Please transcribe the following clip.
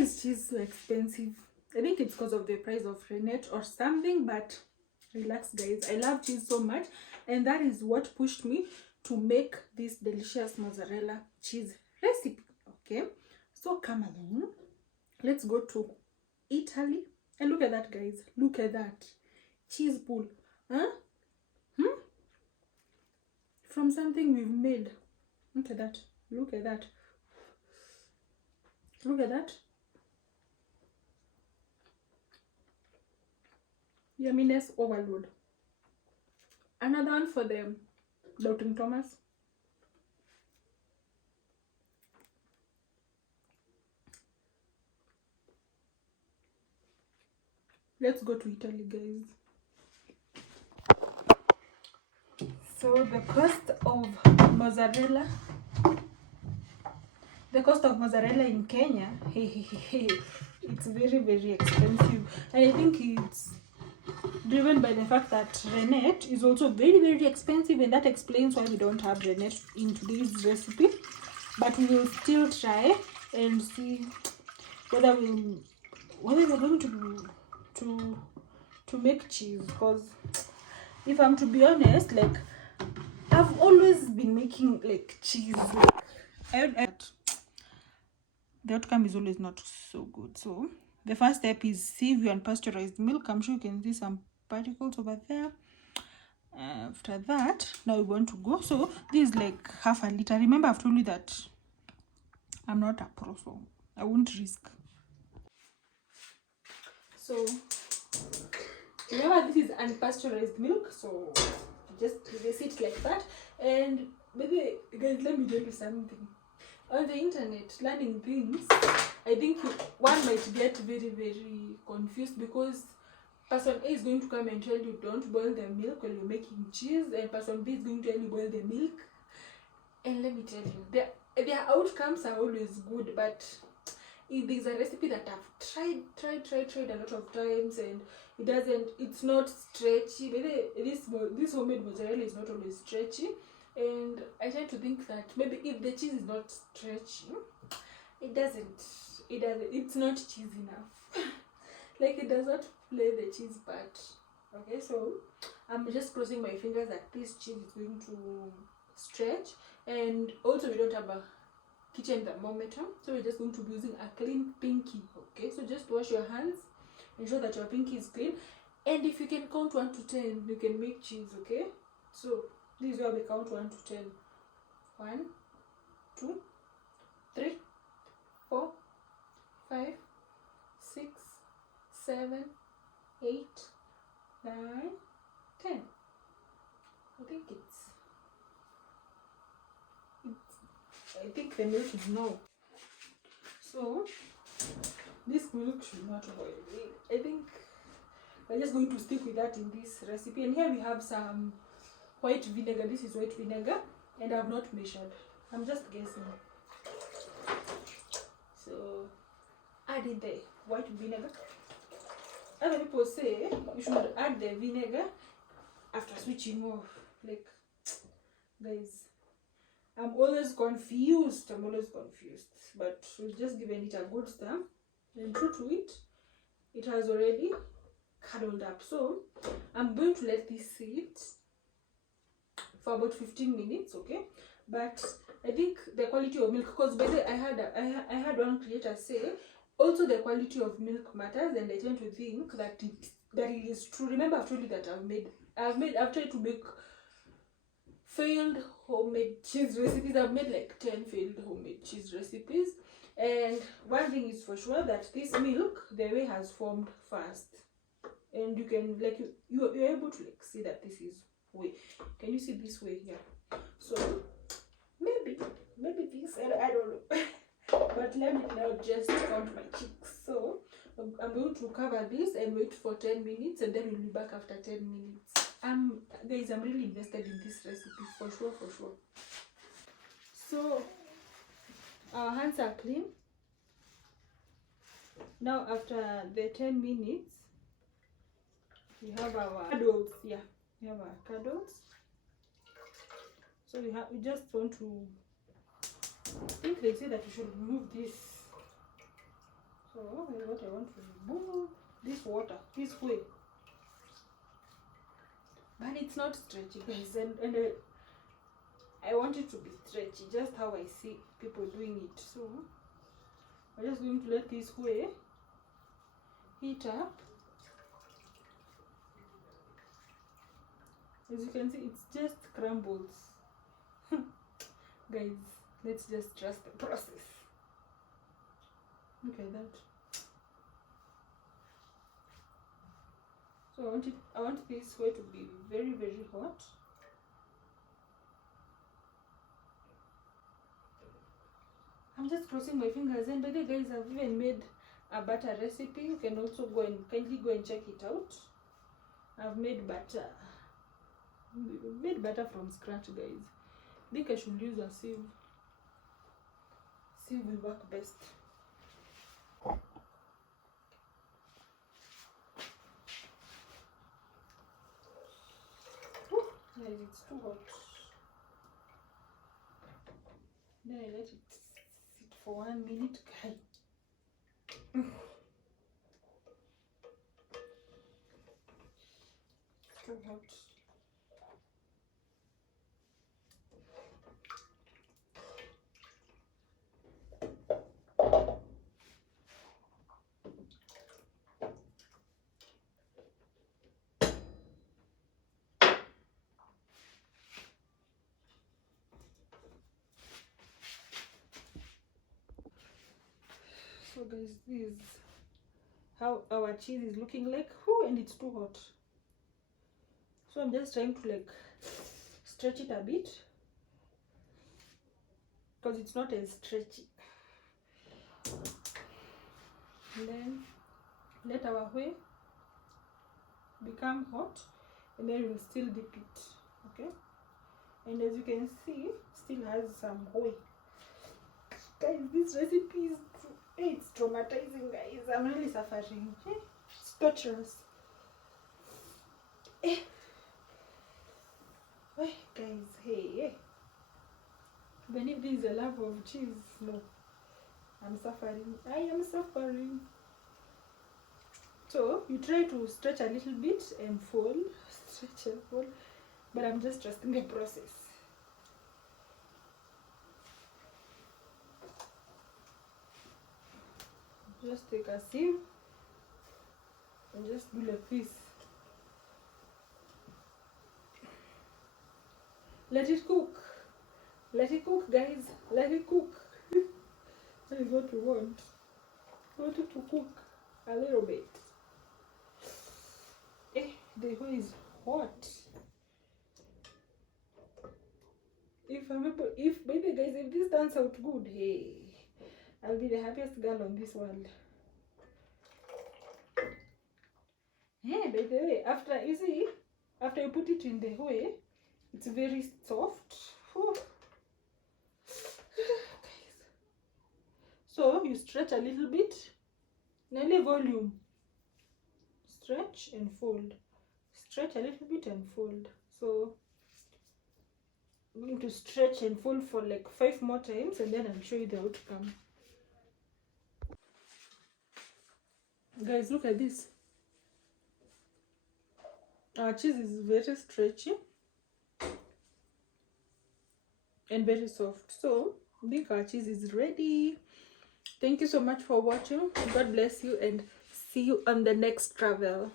is cheese so expensive? I think it's because of the price of rennet or something, but relax guys, I love cheese so much, and that is what pushed me to make this delicious mozzarella cheese recipe. Okay, so come along, let's go to Italy. And look at that guys, look at that cheese pool, huh? From something we've made. Look at that, look at that, look at that. Yumminess overload. Another one for the doubting Thomas. Let's go to Italy guys. So the cost of mozzarella in Kenya, it's very, very expensive, and I think it's driven by the fact that rennet is also very, very expensive, and that explains why we don't have rennet in today's recipe. But we will still try and see whether we're going to make cheese, because if I'm to be honest, like, I've always been making like cheese, like, the outcome is always not so good. So the first step is save your unpasteurized milk. I'm sure you can see some particles over there. After that, now we're going to go, so this is like half a liter. Remember, I've told you that I'm not a pro, so I won't risk. So remember, this is unpasteurized milk, so just place it like that. And maybe guys, let me tell you something. On the internet, learning things, I think one might get very, very confused, because person A is going to come and tell you don't boil the milk while you're making cheese, and person B is going to tell you boil the milk. And let me tell you, their outcomes are always good, but if there's a recipe that I've tried a lot of times, and it's not stretchy. This homemade mozzarella is not always stretchy, and I tend to think that maybe if the cheese is not stretchy, it's not cheese enough. Like, it does not play the cheese part. Okay, so I'm just crossing my fingers that this cheese is going to stretch. And also, we don't have a kitchen thermometer, so we're just going to be using a clean pinky. Okay, so just wash your hands, ensure that your pinky is clean, and if you can count 1 to 10, you can make cheese. Okay, so this is where we count 1 to 10. 1, 2, 3, 4, 5, 6, 7, 8, 9, 10. I think the milk is no. So this milk should not boil. I think we're just going to stick with that in this recipe. And here we have some white vinegar. This is white vinegar, and I've not measured. I'm just guessing. So add in the white vinegar. Other people say you should add the vinegar after switching off. Like, guys, I'm always confused. But we've just given it a good stir, and true to it, it has already cuddled up. So I'm going to let this sit for about 15 minutes, okay? But I think the quality of milk, because by the way, I had one creator say also the quality of milk matters, and I tend to think that it is true. Remember, I've told you that I've tried to make failed homemade cheese recipes. I've made like 10 failed homemade cheese recipes, and one thing is for sure, that this milk, the whey has formed fast, and you can, like, you're able to like see that this is whey. Can you see this whey here? So maybe this, I don't know. But let me now just count my cheeks. So I'm going to cover this and wait for 10 minutes, and then we'll be back after 10 minutes. Guys, I'm really invested in this recipe, for sure. So our hands are clean. Now after the 10 minutes, we have our cuddles. Yeah, we have our cuddles. So we just want to, I think they say that we should remove this So this is what I want to remove. This water, this way. But it's not stretchy, guys, and I want it to be stretchy, just how I see people doing it. So I'm just going to let this way heat up. As you can see, it's just crumbles. Guys, let's just trust the process. Look at that. So I want this way to be very, very hot. I'm just crossing my fingers, and by the way, guys, I've even made a butter recipe. You can also kindly go and check it out. I've made butter. Made butter from scratch, guys. I think I should use a sieve. Sieve will work best. Whew, guys, it's too hot. Then I let it sit for 1 minute, guys. Too hot. So guys, this is how our cheese is looking like. Whew, and it's too hot. So I'm just trying to like stretch it a bit because it's not as stretchy. And then let our whey become hot, and then we'll still dip it. Okay, and as you can see, still has some whey. Guys, this recipe is it's traumatizing, guys. I'm really suffering. It's torturous. Guys, hey. Even if this is a love of cheese, no. I'm suffering. I am suffering. So you try to stretch a little bit and fold. Stretch and fold. But I'm just trusting the process. Just take a sieve and just do like this. Let it cook. Let it cook, guys. Let it cook. That is what we want. We want it to cook a little bit. The whey is hot. If baby guys, if this turns out good, hey, I'll be the happiest girl on this world. Yeah, by the way, after you put it in the whey, it's very soft. Whew. So you stretch a little bit, nearly volume. Stretch and fold. Stretch a little bit and fold. So I'm going to stretch and fold for like 5 more times, and then I'll show you the outcome. Guys, look at this. Our cheese is very stretchy and very soft. So I think our cheese is ready. Thank you so much for watching. God bless you, and see you on the next travel.